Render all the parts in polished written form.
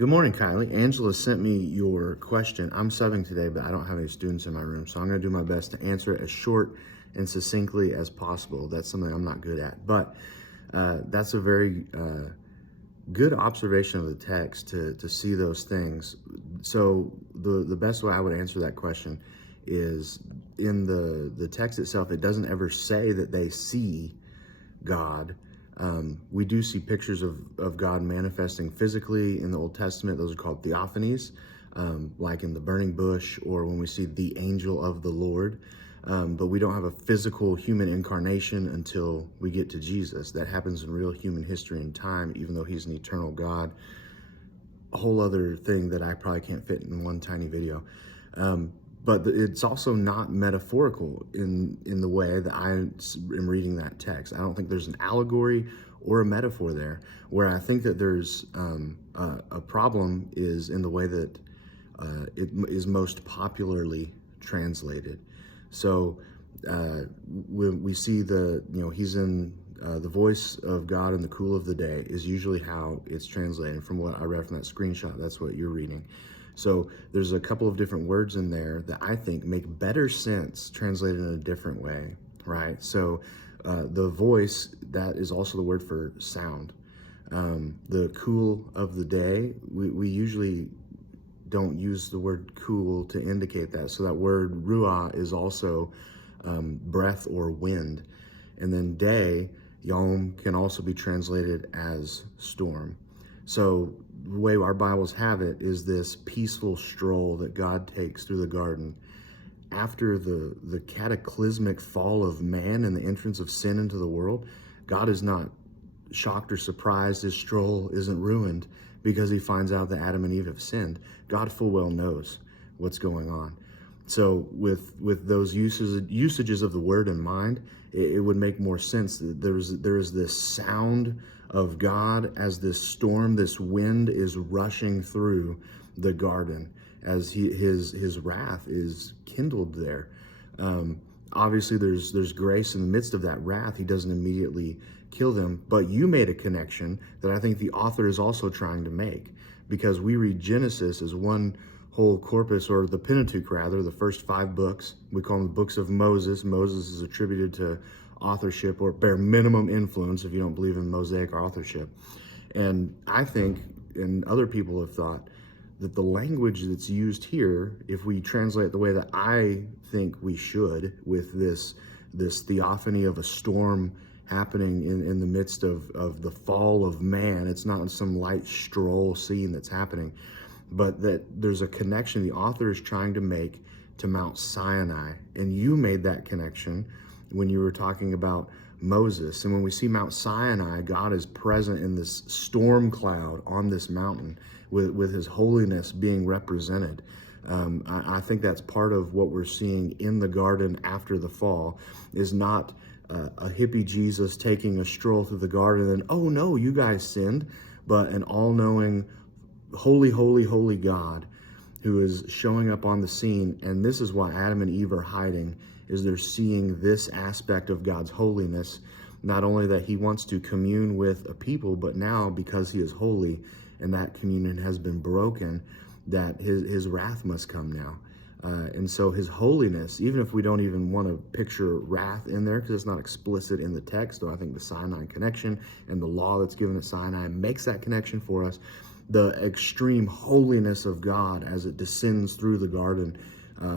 Good morning, Kylie. Angela sent me your question. I'm subbing today, but I don't have any students in my room, so I'm going to do my best to answer it as short and succinctly as possible. That's something I'm not good at, but that's a very good observation of the text to see those things. So the best way I would answer that question is in the text itself. It doesn't ever say that they see God. We do see pictures of God manifesting physically in the Old Testament. Those are called theophanies, like in the burning bush or when we see the angel of the Lord. But we don't have a physical human incarnation until we get to Jesus. That happens in real human history and time, even though he's an eternal God. A whole other thing that I probably can't fit in one tiny video. But it's also not metaphorical in the way that I am reading that text. I don't think there's an allegory or a metaphor there. Where I think that there's a problem is in the way that it is most popularly translated. So when we see he's in the voice of God in the cool of the day is usually how it's translated. From what I read from that screenshot, that's what you're reading. So there's a couple of different words in there that I think make better sense translated in a different way, right? So the voice, that is also the word for sound. The cool of the day, we usually don't use the word cool to indicate that. So that word ruah is also breath or wind. And then day, yom, can also be translated as storm. So the way our Bibles have it is this peaceful stroll that God takes through the garden. After the cataclysmic fall of man and the entrance of sin into the world, God is not shocked or surprised his stroll isn't ruined because he finds out that Adam and Eve have sinned. God full well knows what's going on. So with those usages of the word in mind, it would make more sense that there is this sound of God as this storm, this wind is rushing through the garden as his wrath is kindled there. Obviously, there's grace in the midst of that wrath. He doesn't immediately kill them, but you made a connection that I think the author is also trying to make, because we read Genesis as one whole corpus, or the Pentateuch rather, the first 5 books. We call them the books of Moses. Moses is attributed to authorship or bare minimum influence if you don't believe in Mosaic authorship. And I think, and other people have thought, that the language that's used here, if we translate the way that I think we should, with this theophany of a storm happening in the midst of the fall of man, it's not some light stroll scene that's happening, but that there's a connection the author is trying to make to Mount Sinai. And you made that connection when you were talking about Moses. And when we see Mount Sinai, God is present in this storm cloud on this mountain with his holiness being represented. I think that's part of what we're seeing in the garden after the fall, is not a hippie Jesus taking a stroll through the garden and, oh no, you guys sinned, but an all-knowing, holy, holy, holy God who is showing up on the scene. And this is why Adam and Eve are hiding, is they're seeing this aspect of God's holiness. Not only that he wants to commune with a people, but now because he is holy and that communion has been broken, that his wrath must come now. And so his holiness, even if we don't even want to picture wrath in there because it's not explicit in the text, though I think the Sinai connection and the law that's given at Sinai makes that connection for us. The extreme holiness of God as it descends through the garden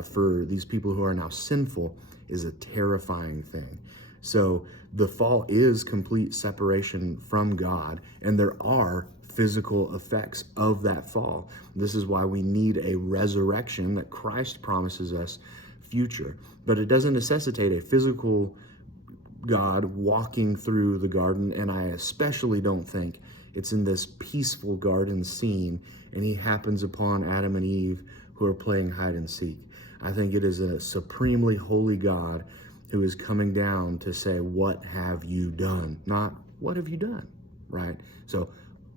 for these people who are now sinful is a terrifying thing. So the fall is complete separation from God, and there are physical effects of that fall. This is why we need a resurrection that Christ promises us future. But it doesn't necessitate a physical God walking through the garden, and I especially don't think it's in this peaceful garden scene and he happens upon Adam and Eve who are playing hide and seek. I think it is a supremely holy God who is coming down to say, what have you done? Not, what have you done, right? So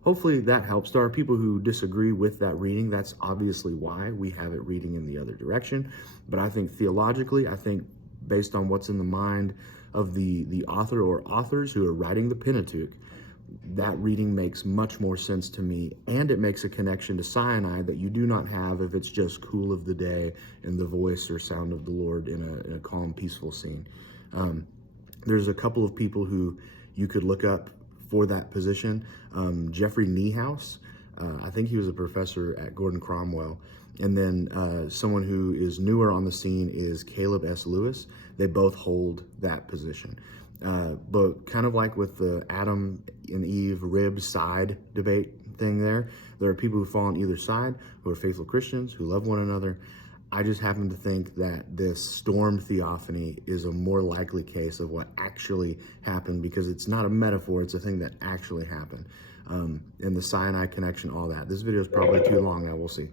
hopefully that helps. There are people who disagree with that reading. That's obviously why we have it reading in the other direction. But I think theologically, I think based on what's in the mind of the author or authors who are writing the Pentateuch, that reading makes much more sense to me, and it makes a connection to Sinai that you do not have if it's just cool of the day and the voice or sound of the Lord in a calm, peaceful scene. There's a couple of people who you could look up for that position. Jeffrey Niehaus, I think he was a professor at Gordon Cromwell. And then someone who is newer on the scene is Caleb S. Lewis. They both hold that position. But kind of like with the Adam and Eve rib side debate thing there are people who fall on either side, who are faithful Christians, who love one another. I just happen to think that this storm theophany is a more likely case of what actually happened, because it's not a metaphor, it's a thing that actually happened. And the Sinai connection, all that. This video is probably too long now, we'll see.